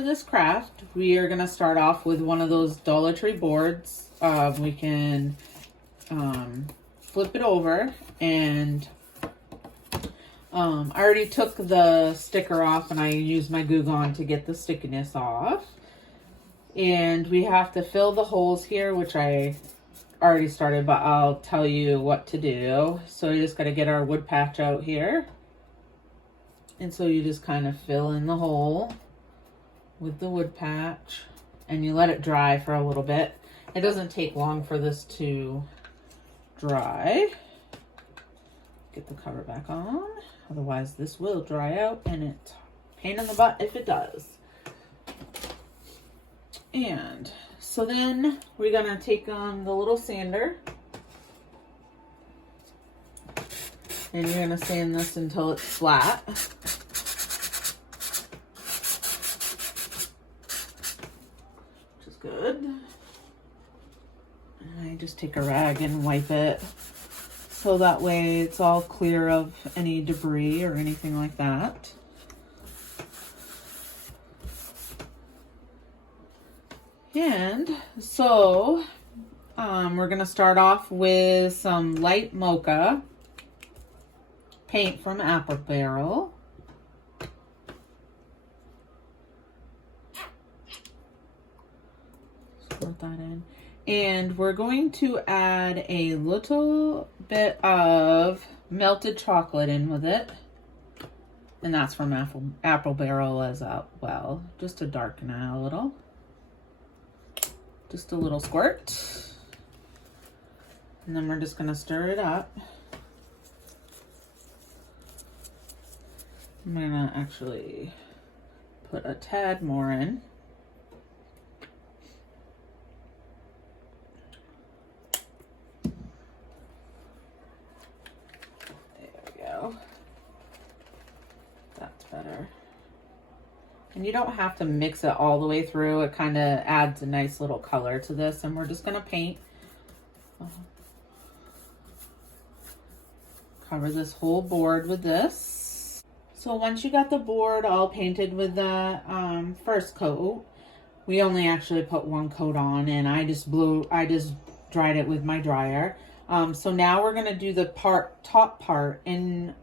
for this craft, we are going to start off with one of those Dollar Tree boards. We can flip it over, and I already took the sticker off and I used my Glue Gun to get the stickiness off. And we have to fill the holes here, which I already started, but I'll tell you what to do. So you just got to get our wood patch out here. And so you just kind of fill in the hole with the wood patch and you let it dry for a little bit. It doesn't take long for this to dry. Get the cover back on. Otherwise this will dry out and it's a pain in the butt if it does. And so then we're gonna take on the little sander and you're gonna sand this until it's flat. Which is good. And I just take a rag and wipe it so that way it's all clear of any debris or anything like that. And so we're going to start off with some light mocha paint from Apple Barrel. Just put that in. And we're going to add a little bit of melted chocolate in with it. And that's from Apple Barrel as well, just to darken it a little. Just a little squirt. And then we're just going to stir it up. I'm going to actually put a tad more in. There we go. That's better. And you don't have to mix it all the way through. It kind of adds a nice little color to this. And we're just going to paint. Cover this whole board with this. So once you got the board all painted with the first coat, we only actually put one coat on, and I just dried it with my dryer. So now we're going to do the top part in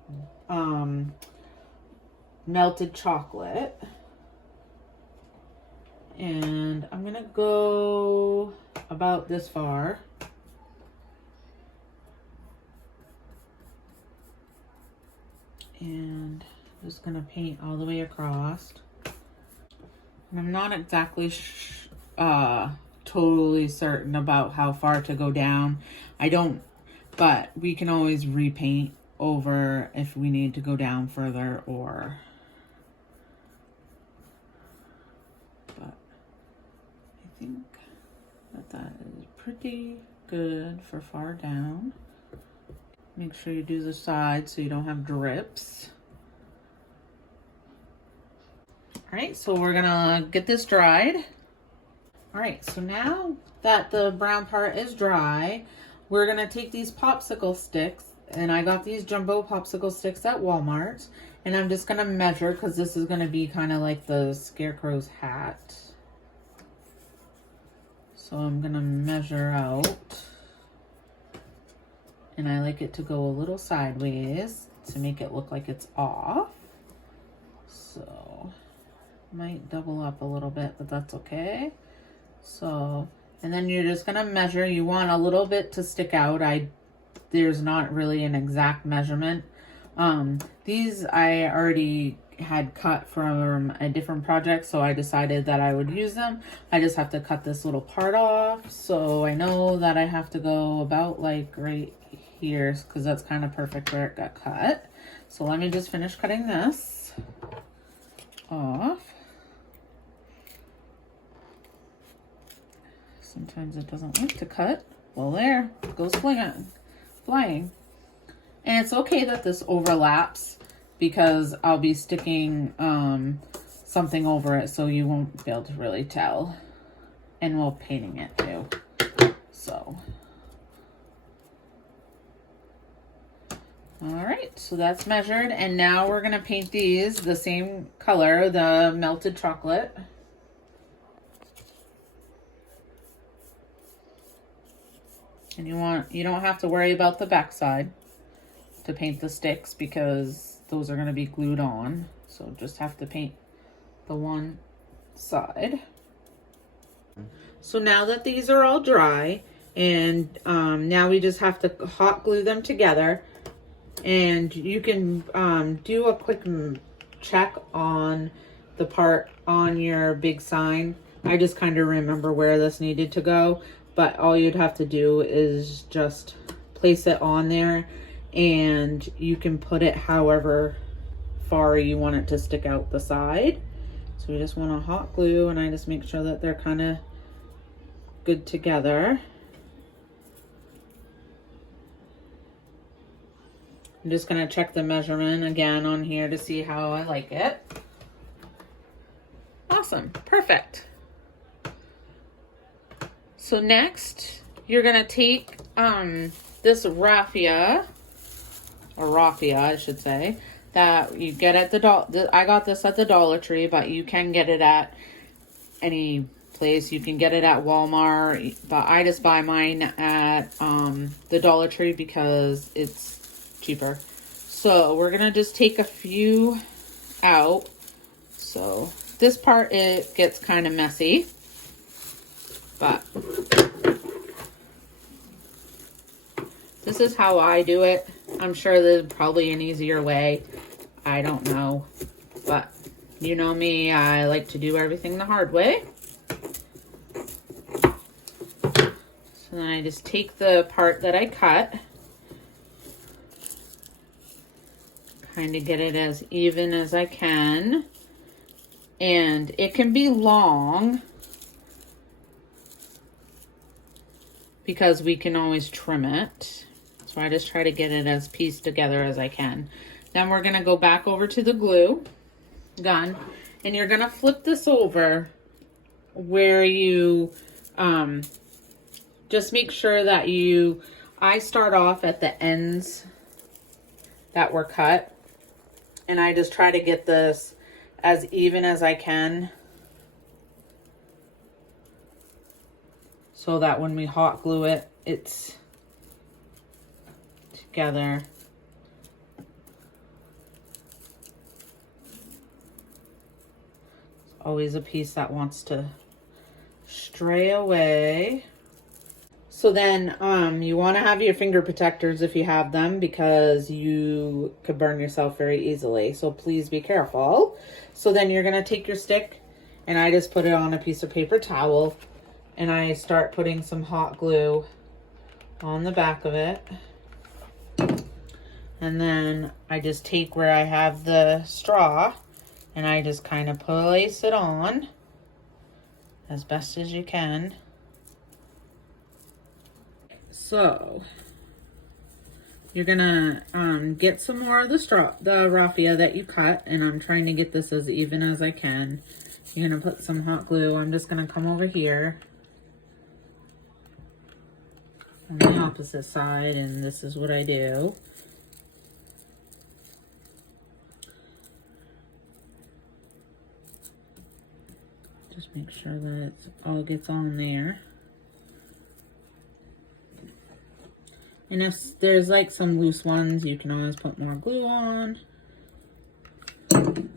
melted chocolate. And I'm gonna go about this far. And I'm just gonna paint all the way across. And I'm not exactly totally certain about how far to go down. But we can always repaint over if we need to go down further or... I think that is pretty good for far down. Make sure you do the sides so you don't have drips. All right, so we're gonna get this dried. All right, so now that the brown part is dry, we're gonna take these popsicle sticks, and I got these jumbo popsicle sticks at Walmart, and I'm just gonna measure because this is gonna be kind of like the Scarecrow's hat. So I'm gonna measure out, and I like it to go a little sideways to make it look like it's off. So might double up a little bit, but that's okay. So, and then you're just gonna measure. You want a little bit to stick out. There's not really an exact measurement. These I already had cut from a different project, so I decided that I would use them. I just have to cut this little part off, so I know that I have to go about like right here because that's kind of perfect where it got cut. So let me just finish cutting this off. Sometimes it doesn't like to cut. Well, there it goes flying. And it's okay that this overlaps because I'll be sticking something over it so you won't be able to really tell. And we'll painting it too. So. All right, so that's measured. And now we're gonna paint these the same color, the melted chocolate. And you don't have to worry about the back side to paint the sticks because those are going to be glued on. So just have to paint the one side. So now that these are all dry, and now we just have to hot glue them together. And you can do a quick check on the part on your big sign. I just kind of remember where this needed to go, but all you'd have to do is just place it on there, and you can put it however far you want it to stick out the side. So we just want to hot glue, and I just make sure that they're kind of good together. I'm just going to check the measurement again on here to see how I like it. Awesome. Perfect. So next, you're going to take this raffia, or raffia, I should say, that you get at the I got this at the Dollar Tree, but you can get it at any place. You can get it at Walmart, but I just buy mine at the Dollar Tree because it's cheaper. So we're gonna just take a few out. So this part, it gets kind of messy, but this is how I do it. I'm sure there's probably an easier way. I don't know, but you know me, I like to do everything the hard way. So then I just take the part that I cut, kind of get it as even as I can, and it can be long because we can always trim it. So I just try to get it as pieced together as I can. Then we're gonna go back over to the glue gun, and you're gonna flip this over where you just make sure that I start off at the ends that were cut, and I just try to get this as even as I can so that when we hot glue it, it's together. It's always a piece that wants to stray away. So then you want to have your finger protectors if you have them, because you could burn yourself very easily. So please be careful. So then you're going to take your stick, and I just put it on a piece of paper towel, and I start putting some hot glue on the back of it. And then I just take where I have the straw, and I just kind of place it on as best as you can. So you're gonna get some more of the raffia that you cut, and I'm trying to get this as even as I can. You're gonna put some hot glue. I'm just gonna come over here on the opposite side, and this is what I do. Just make sure that it all gets on there. And if there's like some loose ones, you can always put more glue on. So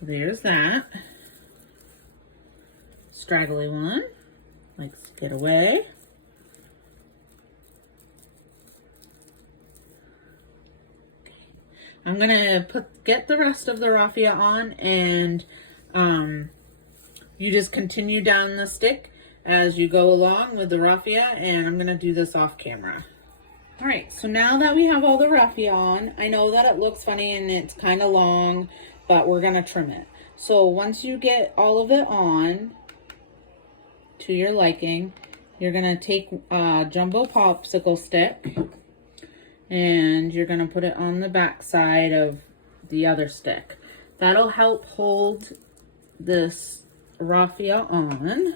there's that. Straggly one. Likes to get away. I'm gonna get the rest of the raffia on, and you just continue down the stick as you go along with the raffia, and I'm going to do this off camera. All right, so now that we have all the raffia on, I know that it looks funny and it's kind of long, but we're going to trim it. So once you get all of it on to your liking, you're going to take a jumbo popsicle stick, and you're going to put it on the back side of the other stick. That'll help hold this raffia on.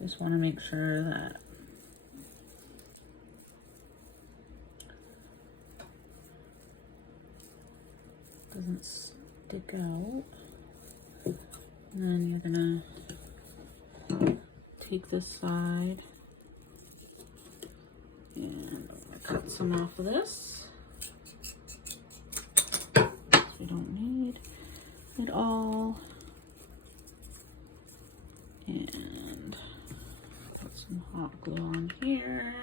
Just want to make sure that stick out. And then you're gonna take this side and I'm gonna cut some off of this. We don't need it all. And put some hot glue on here.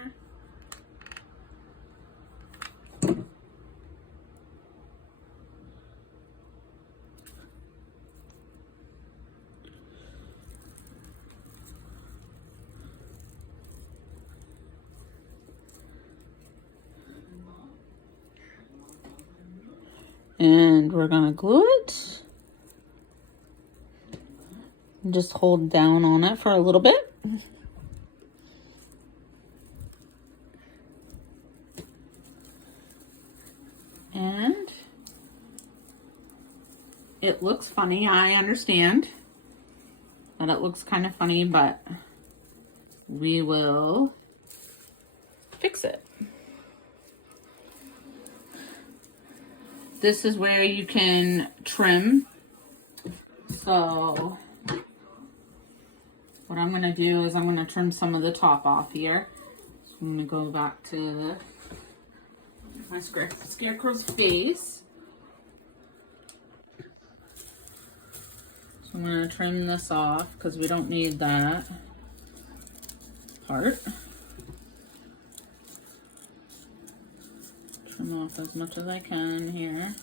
And we're gonna glue it. And just hold down on it for a little bit. And it looks funny, I understand that it looks kind of funny, but we will fix it. This is where you can trim. So what I'm gonna do is I'm gonna trim some of the top off here. So I'm gonna go back to my Scarecrow's face. So I'm gonna trim this off because we don't need that part. Trim off as much as I can here.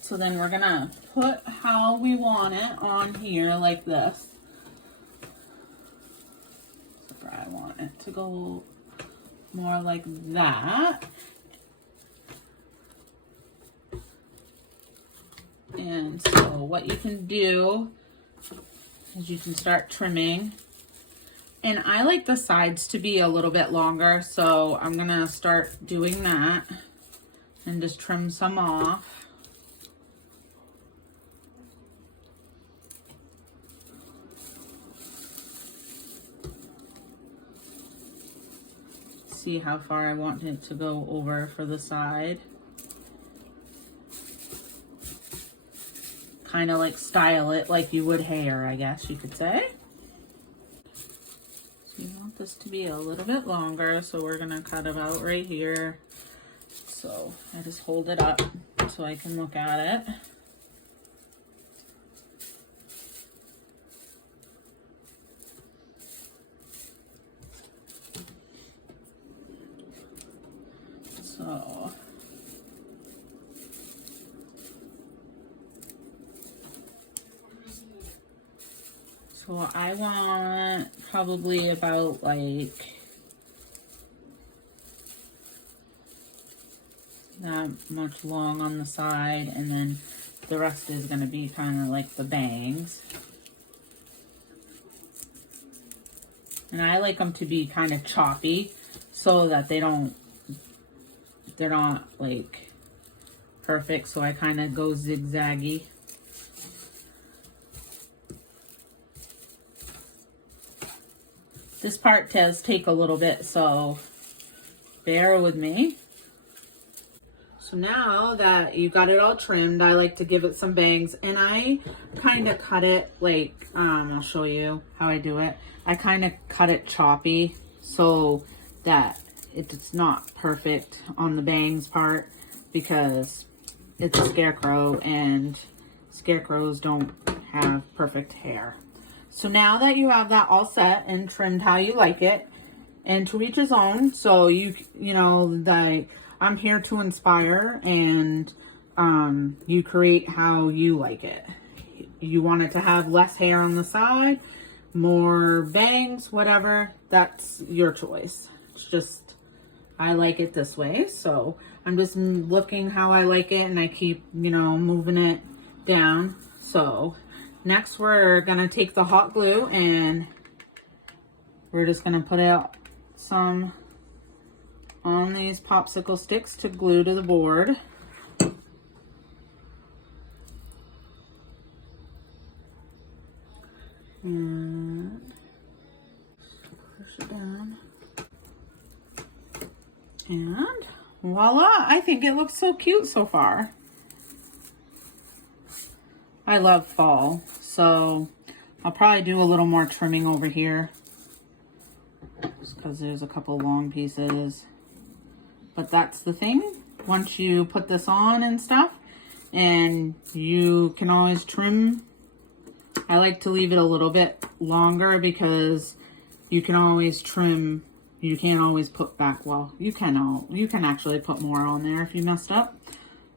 So then we're gonna put how we want it on here like this. So I want it to go more like that. And so what you can do is you can start trimming. And I like the sides to be a little bit longer, so I'm gonna start doing that and just trim some off. See how far I want it to go over for the side. Kind of like style it like you would hair, I guess you could say. So you want this to be a little bit longer, so we're gonna cut about right here. So I just hold it up so I can look at it. So I want probably about like that much long on the side, and then the rest is going to be kind of like the bangs. And I like them to be kind of choppy so that they're not like perfect, so I kind of go zigzaggy. This part does take a little bit, so bear with me. So now that you got it all trimmed, I like to give it some bangs, and I kind of cut it like, I'll show you how I do it. I kind of cut it choppy so that it's not perfect on the bangs part, because it's a scarecrow and scarecrows don't have perfect hair. So now that you have that all set and trimmed how you like it, and to each his own, so you know that I'm here to inspire, and you create how you like it. You want it to have less hair on the side, more bangs, whatever, that's your choice. It's just, I like it this way, so I'm just looking how I like it, and I keep, moving it down. So next we're gonna take the hot glue and we're just gonna put out some on these popsicle sticks to glue to the board. And push it down. And voila, I think it looks so cute so far. I love fall, so I'll probably do a little more trimming over here just because there's a couple long pieces. But that's the thing, once you put this on and stuff, and you can always trim. I like to leave it a little bit longer because you can always trim. You can't always put back, well, you can actually put more on there if you messed up.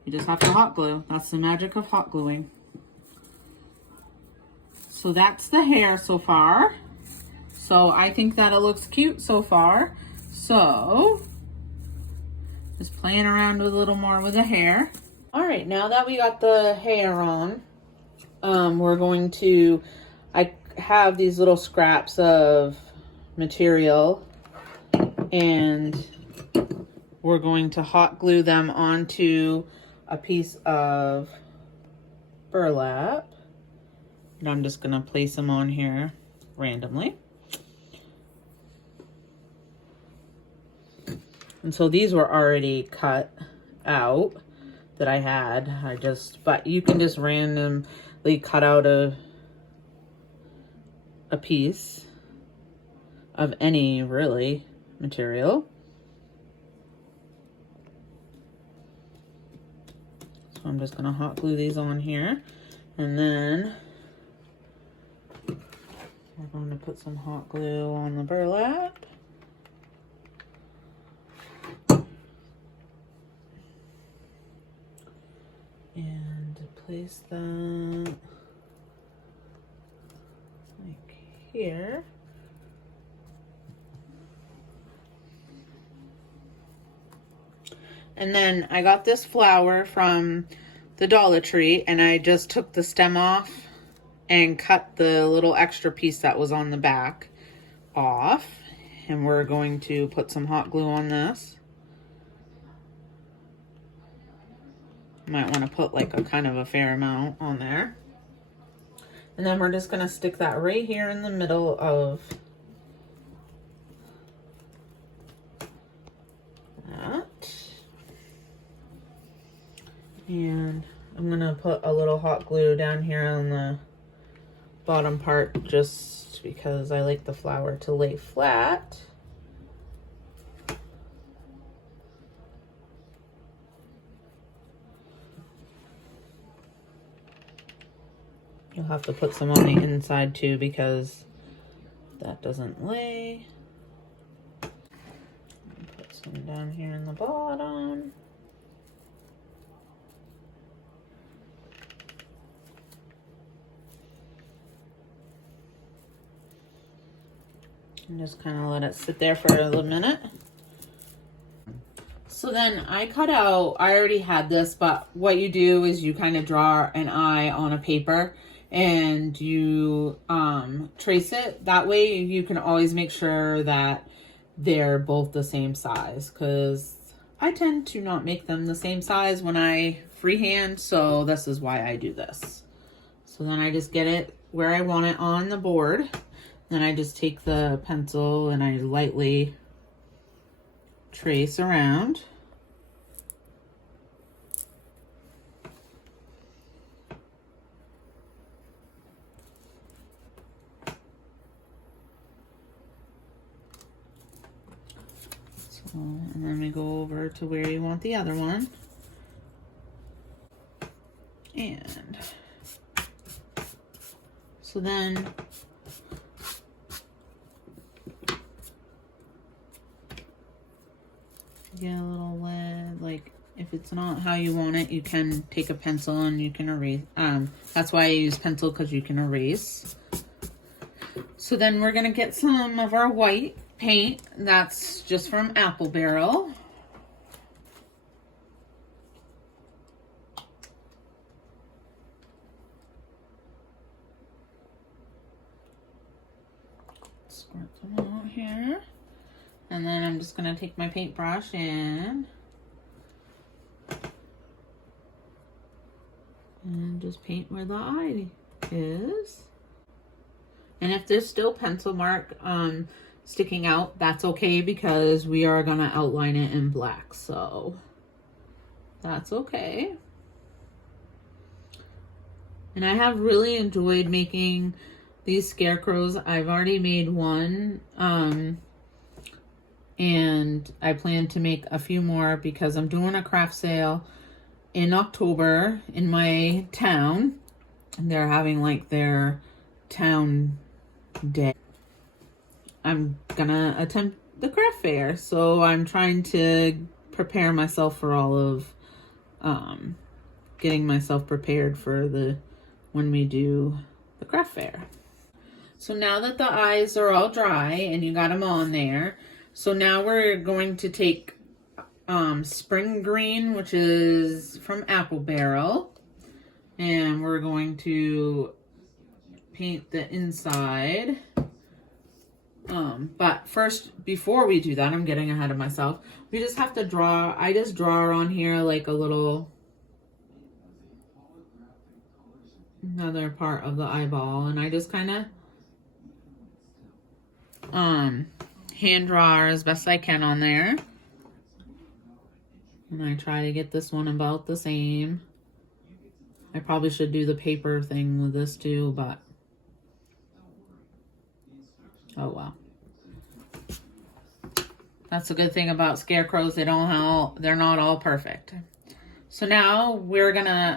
You just have to hot glue. That's the magic of hot gluing. So that's the hair so far. So I think that it looks cute so far. So just playing around with a little more with the hair. All right, now that we got the hair on, we're going to, I have these little scraps of material and we're going to hot glue them onto a piece of burlap. And I'm just gonna place them on here randomly. And so these were already cut out that I had. But you can just randomly cut out a piece of any really material. So I'm just gonna hot glue these on here, and then we're going to put some hot glue on the burlap. And place that like here. And then I got this flower from the Dollar Tree and I just took the stem off and cut the little extra piece that was on the back off. And we're going to put some hot glue on this. Might want to put like a kind of a fair amount on there. And then we're just going to stick that right here in the middle of that. And I'm going to put a little hot glue down here on the bottom part just because I like the flower to lay flat. You'll have to put some on the inside too because that doesn't lay. Put some down here in the bottom. And just kind of let it sit there for a little minute. So then I already had this, but what you do is you kind of draw an eye on a paper and you trace it. That way you can always make sure that they're both the same size, because I tend to not make them the same size when I freehand, so this is why I do this. So then I just get it where I want it on the board. Then I just take the pencil and I lightly trace around. So, and then we go over to where you want the other one. And so then get a little lead, like if it's not how you want it, you can take a pencil and you can erase. That's why I use pencil, because you can erase. So then we're gonna get some of our white paint. That's just from Apple Barrel. Squirt some out here. And then I'm just going to take my paintbrush and just paint where the eye is. And if there's still pencil mark, sticking out, that's okay because we are gonna outline it in black, so that's okay. And I have really enjoyed making these scarecrows. I've already made one, and I plan to make a few more because I'm doing a craft sale in October in my town. And they're having like their town day. I'm gonna attempt the craft fair, so I'm trying to prepare myself for all of getting myself prepared for the when we do the craft fair. So now that the eyes are all dry and you got them on there, so now we're going to take spring green, which is from Apple Barrel, and we're going to paint the inside. But first, before we do that, I'm getting ahead of myself. We just have to draw. I just draw on here like a little another part of the eyeball, and I just kind of hand draw as best I can on there. And I try to get this one about the same. I probably should do the paper thing with this too, but oh well. That's the good thing about scarecrows. They're not all perfect. So now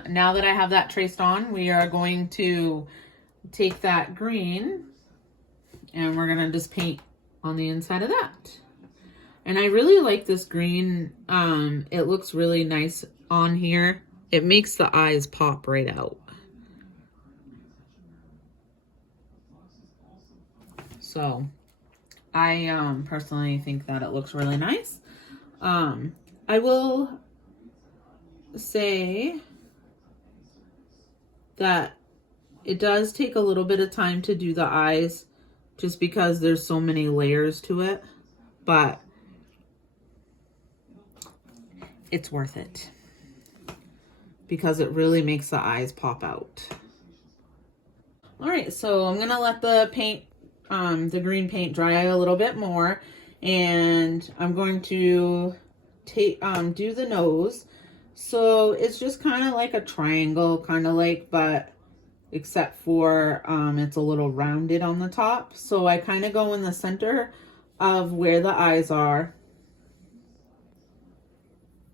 now that I have that traced on, we are going to take that green and we're gonna just paint on the inside of that. And I really like this green. It looks really nice on here. It makes the eyes pop right out. So I personally think that it looks really nice. I will say that it does take a little bit of time to do the eyes just because there's so many layers to it, but it's worth it because it really makes the eyes pop out. All right, so I'm gonna let the paint, the green paint dry a little bit more, and I'm going to do the nose. So it's just kind of like a triangle, kind of like, but except for it's a little rounded on the top. So I kind of go in the center of where the eyes are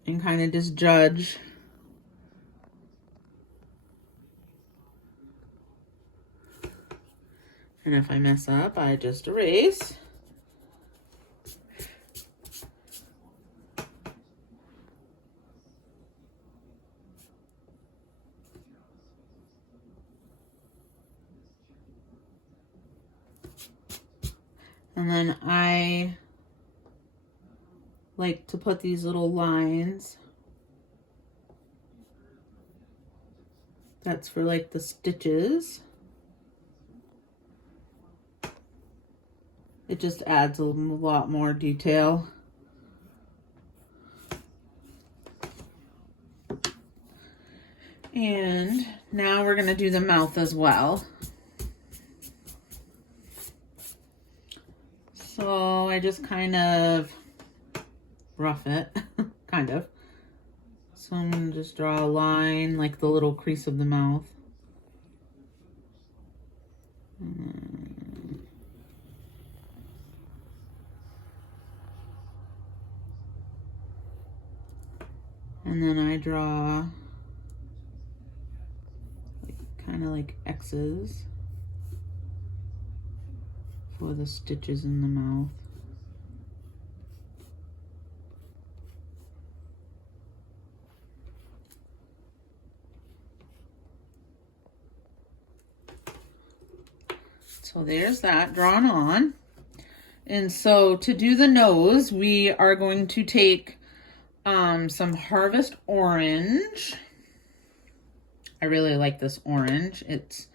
and kind of just judge. And if I mess up, I just erase. And then I like to put these little lines. That's for like the stitches. It just adds a lot more detail. And now we're going to do the mouth as well. So I just kind of rough it, kind of. So I'm going to just draw a line like the little crease of the mouth. And then I draw kind of like X's for the stitches in the mouth. So there's that drawn on. And so to do the nose, we are going to take some Harvest Orange. I really like this orange. It's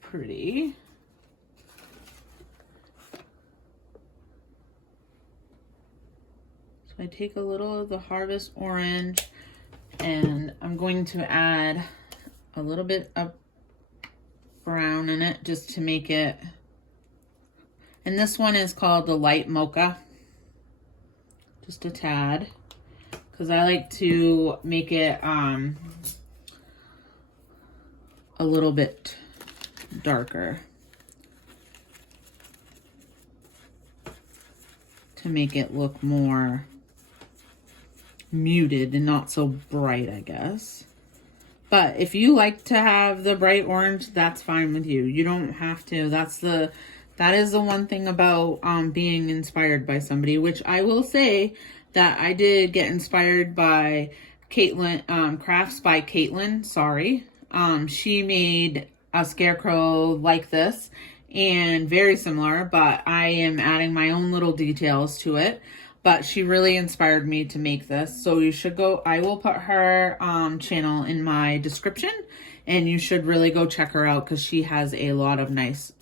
pretty. So I take a little of the Harvest Orange and I'm going to add a little bit of brown in it just to make it. And this one is called the Light Mocha. Just a tad. Because I like to make it a little bit darker. To make it look more muted and not so bright, I guess. But if you like to have the bright orange, that's fine with you. You don't have to. That is the one thing about being inspired by somebody, which I will say that I did get inspired by Caitlin, Crafts by Caitlin, sorry. She made a scarecrow like this and very similar, but I am adding my own little details to it. But she really inspired me to make this. So you should go, I will put her channel in my description, and you should really go check her out because she has a lot of nice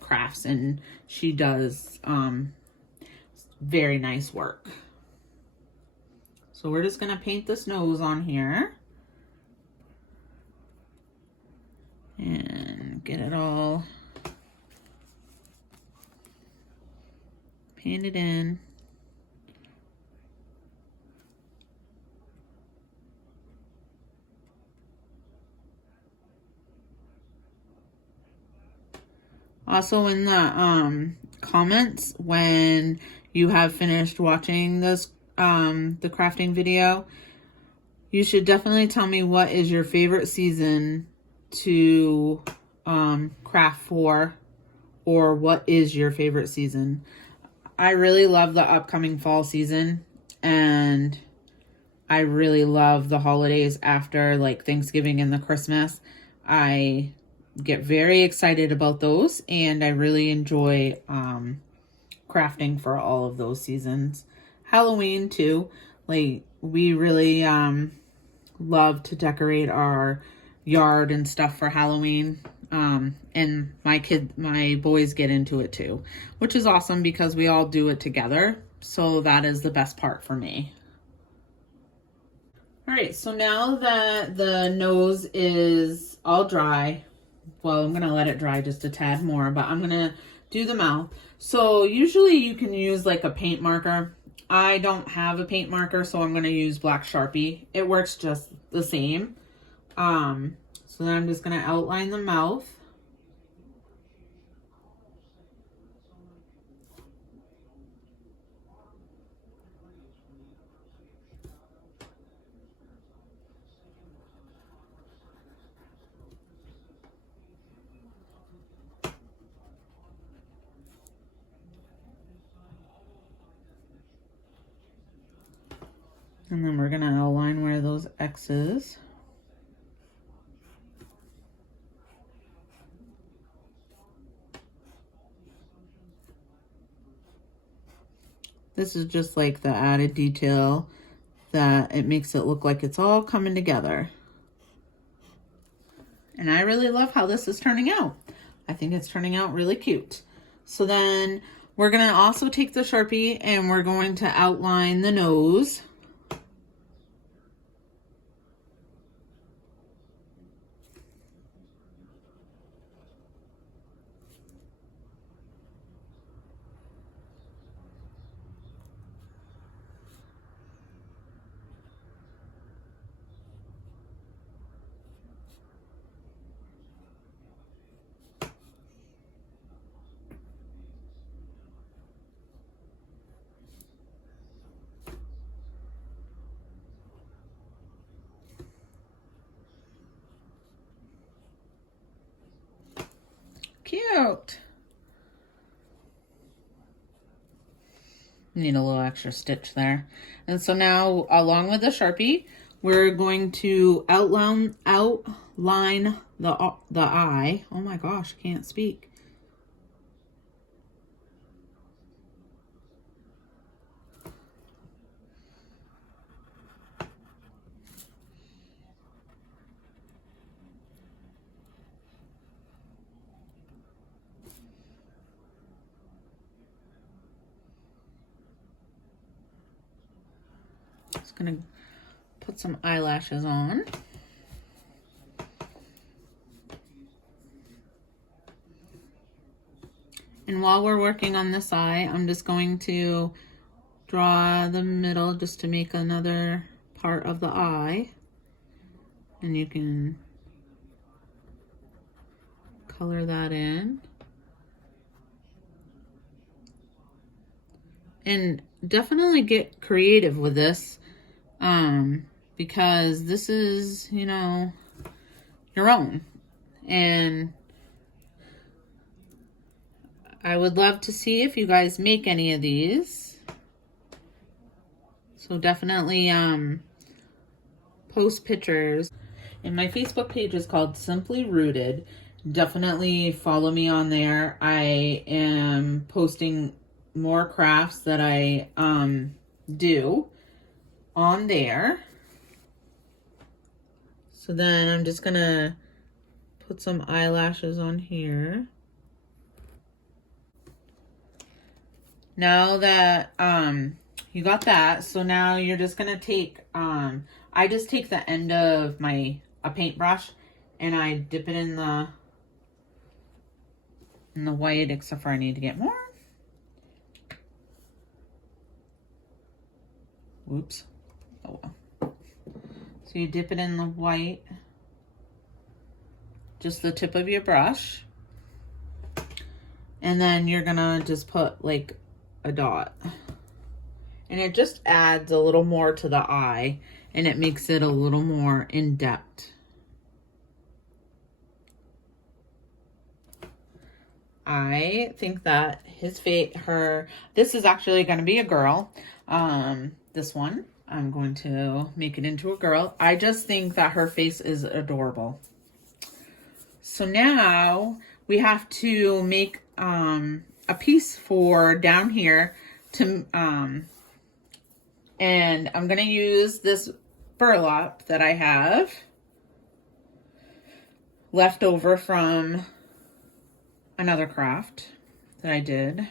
crafts, and she does very nice work. So we're just gonna paint this nose on here and get it all painted in. Also in the comments, when you have finished watching this the crafting video, you should definitely tell me what is your favorite season to craft for, or what is your favorite season. I really love the upcoming fall season, and I really love the holidays after like Thanksgiving and the Christmas. I get very excited about those, and I really enjoy crafting for all of those seasons. Halloween too, like we really love to decorate our yard and stuff for Halloween. And my boys get into it too, which is awesome because we all do it together. So that is the best part for me. All right, so now that the nose is all dry, well, I'm gonna let it dry just a tad more, but I'm gonna do the mouth. So usually you can use like a paint marker. I don't have a paint marker, so I'm gonna use black Sharpie. It works just the same. So then I'm just gonna outline the mouth. And then we're gonna align where those X's. This is just like the added detail that it makes it look like it's all coming together. And I really love how this is turning out. I think it's turning out really cute. So then we're gonna also take the Sharpie and we're going to outline the nose. Cute. Need a little extra stitch there. And so now, along with the Sharpie, we're going to outline the eye. Oh my gosh, can't speak. Just gonna put some eyelashes on. And And while we're working on this eye, I'm just going to draw the middle just to make another part of the eye. And you can color that in. And definitely get creative with this, because this is, you know, your own. And I would love to see if you guys make any of these. So definitely post pictures. And my Facebook page is called Simply Rooted. Definitely follow me on there. I am posting more crafts that I do on there. So then I'm just gonna put some eyelashes on here. Now that you got that, so now you're just gonna take I just take the end of a paintbrush and I dip it in the white, except for I need to get more. Whoops. Oh well. So you dip it in the white, just the tip of your brush, and then you're gonna just put like a dot, and it just adds a little more to the eye and it makes it a little more in depth. I think that his face, this is actually going to be a girl. This one, I'm going to make it into a girl. I just think that her face is adorable. So now we have to make a piece for down here to, and I'm going to use this burlap that I have left over from another craft that I did.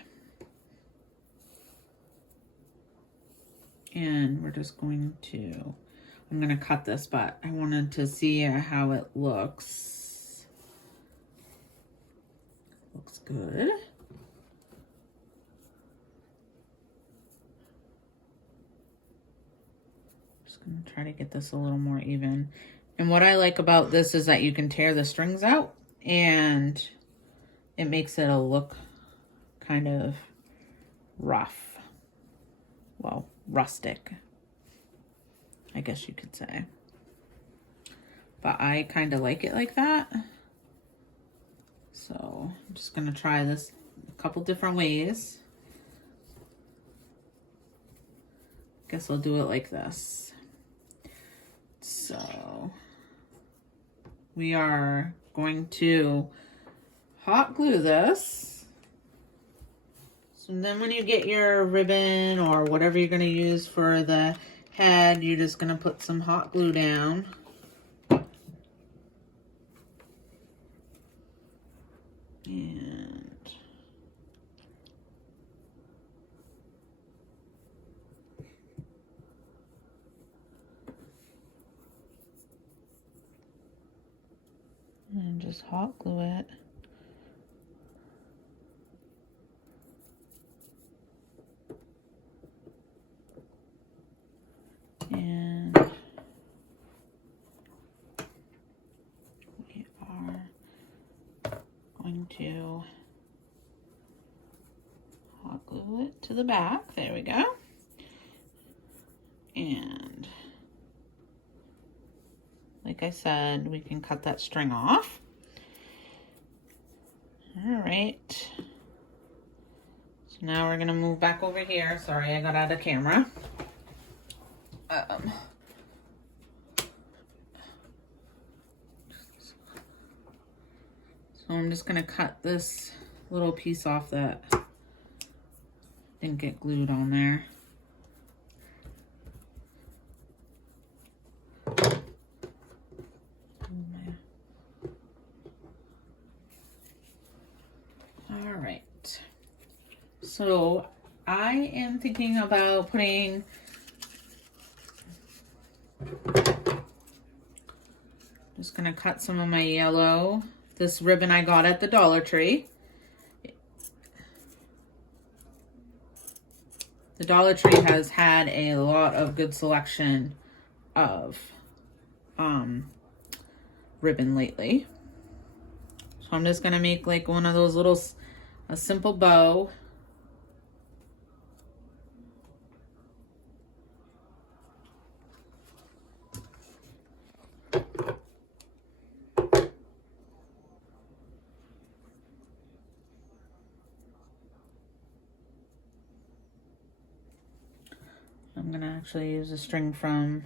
And we're just going to, I'm going to cut this, but I wanted to see how it looks. Looks good. Just going to try to get this a little more even. And what I like about this is that you can tear the strings out and it makes it a look kind of rough. Well, rustic, I guess you could say. But I kind of like it like that. So I'm just going to try this a couple different ways. Guess I'll do it like this. So we are going to hot glue this. So then when you get your ribbon or whatever you're going to use for the head, you're just going to put some hot glue down. And just hot glue it. And we are going to hot glue it to the back. There we go. And like I said, we can cut that string off. All right. So now we're gonna move back over here. Sorry, I got out of camera. So I'm just gonna cut this little piece off that didn't get glued on there. All right. So I am thinking about putting just gonna cut some of my yellow. This ribbon I got at the Dollar Tree. The Dollar Tree has had a lot of good selection of ribbon lately. So I'm just gonna make like one of those little, a simple bow. I'm gonna actually use a string from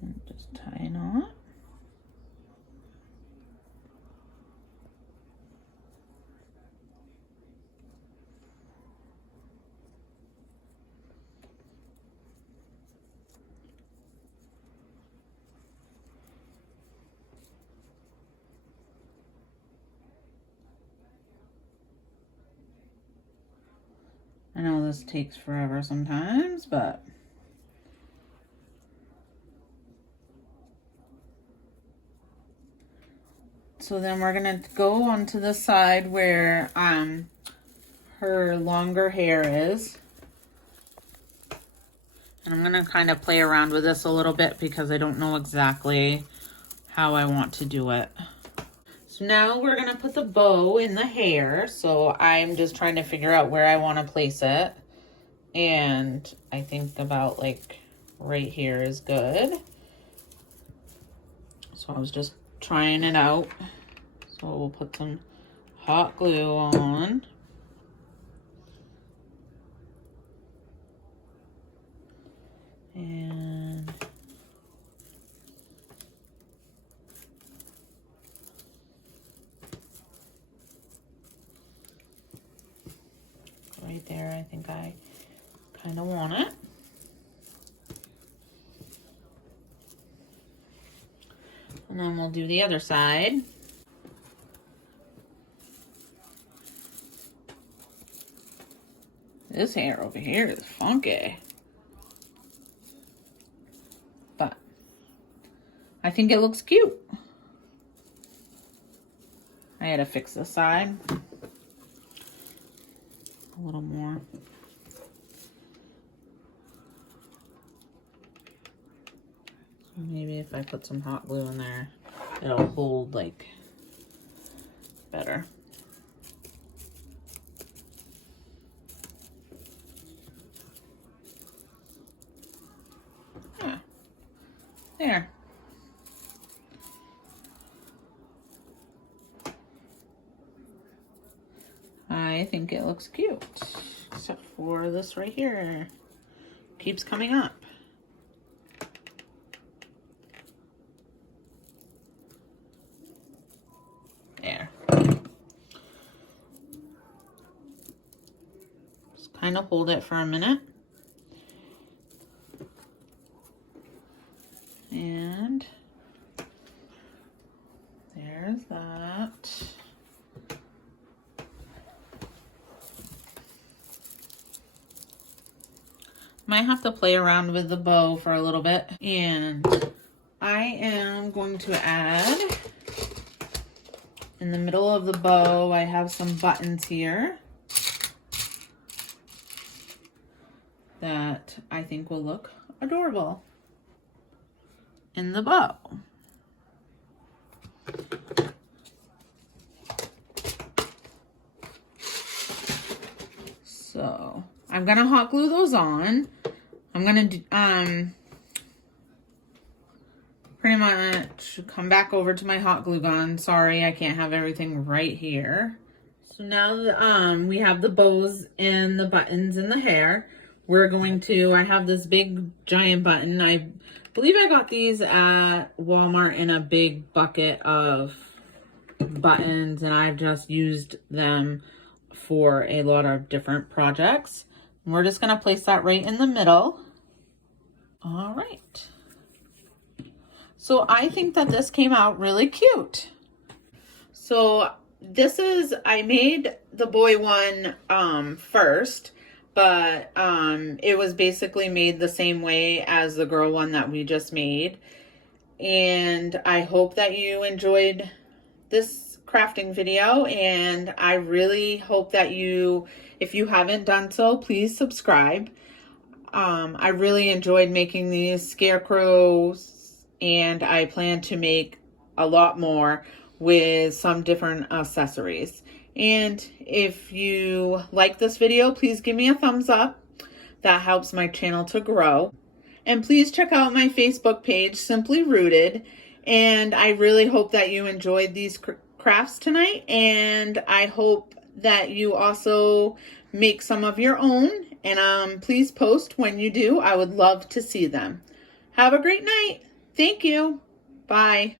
and just tie a knot. I know this takes forever sometimes, but so then we're gonna go on to the side where her longer hair is. And I'm gonna kind of play around with this a little bit because I don't know exactly how I want to do it. So now we're gonna put the bow in the hair. So I'm just trying to figure out where I want to place it. And I think about like right here is good. So I was just trying it out. So we'll put some hot glue on. And right there, I think I kind of want it. And then we'll do the other side. This hair over here is funky. But I think it looks cute. I had to fix this side a little more. So maybe if I put some hot glue in there, it'll hold like better. Yeah, there. I think it looks cute, except for this right here. Keeps coming up. There. Just kind of hold it for a minute. And there's that. Might have to play around with the bow for a little bit. And I am going to add, in the middle of the bow, I have some buttons here that I think will look adorable in the bow. So I'm gonna hot glue those on. I'm gonna do, pretty much come back over to my hot glue gun. Sorry, I can't have everything right here. So now we have the bows and the buttons in the hair. We're going to, I have this big giant button. I believe I got these at Walmart in a big bucket of buttons, and I've just used them for a lot of different projects. And we're just gonna place that right in the middle. All right. So I think that this came out really cute. So this is, I made the boy one first, but it was basically made the same way as the girl one that we just made. And I hope that you enjoyed this crafting video, and I really hope that you, if you haven't done so, please subscribe. I really enjoyed making these scarecrows, and I plan to make a lot more with some different accessories. And if you like this video, please give me a thumbs up. That helps my channel to grow. And please check out my Facebook page, Simply Rooted. And I really hope that you enjoyed these crafts tonight. And I hope that you also make some of your own. And please post when you do. I would love to see them. Have a great night. Thank you. Bye.